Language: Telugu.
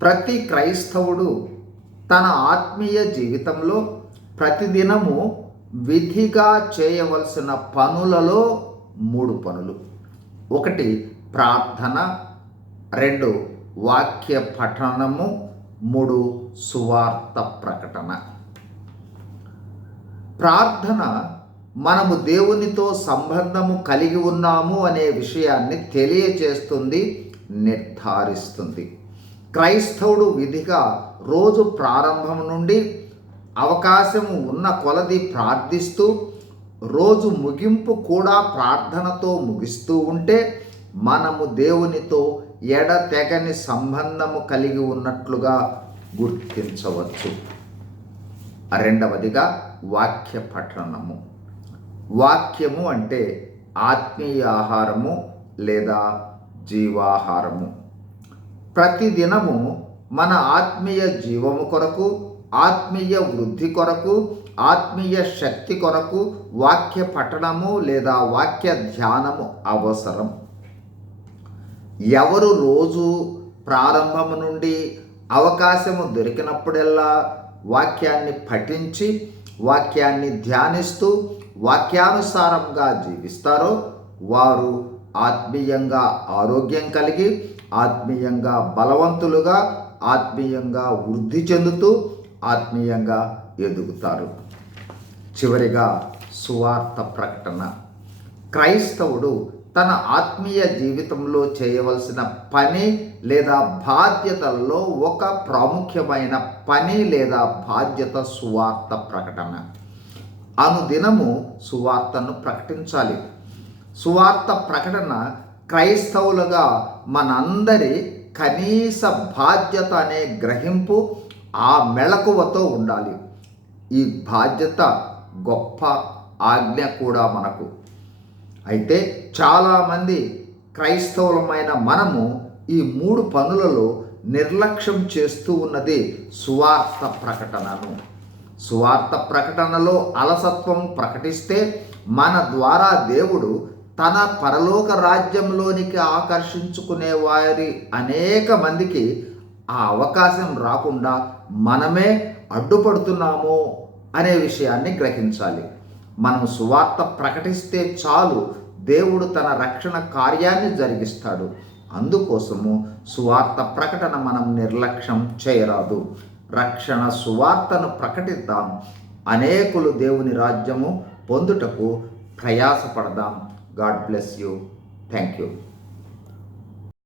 ప్రతి క్రైస్తవుడు తన ఆత్మీయ జీవితంలో ప్రతిదినము విధిగా చేయవలసిన పనులలో 3 పనులు. 1 ప్రార్థన, 2 వాక్య పఠనము, 3 సువార్త ప్రకటన. ప్రార్థన మనము దేవునితో సంబంధము కలిగి ఉన్నాము అనే విషయాన్ని తెలియచేస్తుంది, నిర్ధారిస్తుంది. క్రైస్తవుడు విధిగా రోజు ప్రారంభం నుండి అవకాశము ఉన్న కొలది ప్రార్థిస్తూ రోజు ముగింపు కూడా ప్రార్థనతో ముగిస్తూ ఉంటే మనము దేవునితో ఎడతెగని సంబంధము కలిగి ఉన్నట్లుగా గుర్తించవచ్చు. 2వదిగా వాక్య పఠనము. వాక్యము అంటే ఆత్మీయ ఆహారము లేదా జీవాహారము. ప్రతిదినము మన ఆత్మీయ జీవము కొరకు, ఆత్మీయ వృద్ధి కొరకు, ఆత్మీయ శక్తి కొరకు వాక్య పఠనము లేదా వాక్య ధ్యానము అవసరం. ఎవరు రోజు ప్రారంభము నుండి అవకాశము దొరికినప్పుడల్లా వాక్యాన్ని పఠించి వాక్యాన్ని ధ్యానిస్తూ వాక్యానుసారంగా జీవిస్తారో వారు ఆత్మీయంగా ఆరోగ్యం కలిగి, ఆత్మీయంగా బలవంతులుగా, ఆత్మీయంగా వృద్ధి చెందుతూ ఆత్మీయంగా ఎదుగుతారు. చివరిగా సువార్త ప్రకటన. క్రైస్తవుడు తన ఆత్మీయ జీవితంలో చేయవలసిన పని లేదా బాధ్యతల్లో ఒక ప్రాముఖ్యమైన పని లేదా బాధ్యత సువార్త ప్రకటన. అనుదినము సువార్తను ప్రకటించాలి. సువార్త ప్రకటన క్రైస్తవులుగా మనందరి కనీస బాధ్యత అనే గ్రహింపు ఆ మెళకువతో ఉండాలి. ఈ బాధ్యత గొప్ప ఆజ్ఞ కూడా మనకు. అయితే చాలామంది క్రైస్తవులమైన మనము ఈ 3 పనులలో నిర్లక్ష్యం చేస్తూ ఉన్నది సువార్త ప్రకటనను. సువార్త ప్రకటనలో అలసత్వం ప్రకటిస్తే మన ద్వారా దేవుడు తన పరలోక రాజ్యంలోనికి ఆకర్షించుకునే వారి అనేక మందికి ఆ అవకాశం రాకుండా మనమే అడ్డుపడుతున్నాము అనే విషయాన్ని గ్రహించాలి. మనం సువార్త ప్రకటిస్తే చాలు, దేవుడు తన రక్షణ కార్యాన్ని జరిగిస్తాడు. అందుకోసము సువార్త ప్రకటన మనం నిర్లక్ష్యం చేయరాదు. రక్షణ సువార్తను ప్రకటిద్దాం. అనేకులు దేవుని రాజ్యము పొందుటకు ప్రయాసపడదాం. God bless you. Thank you.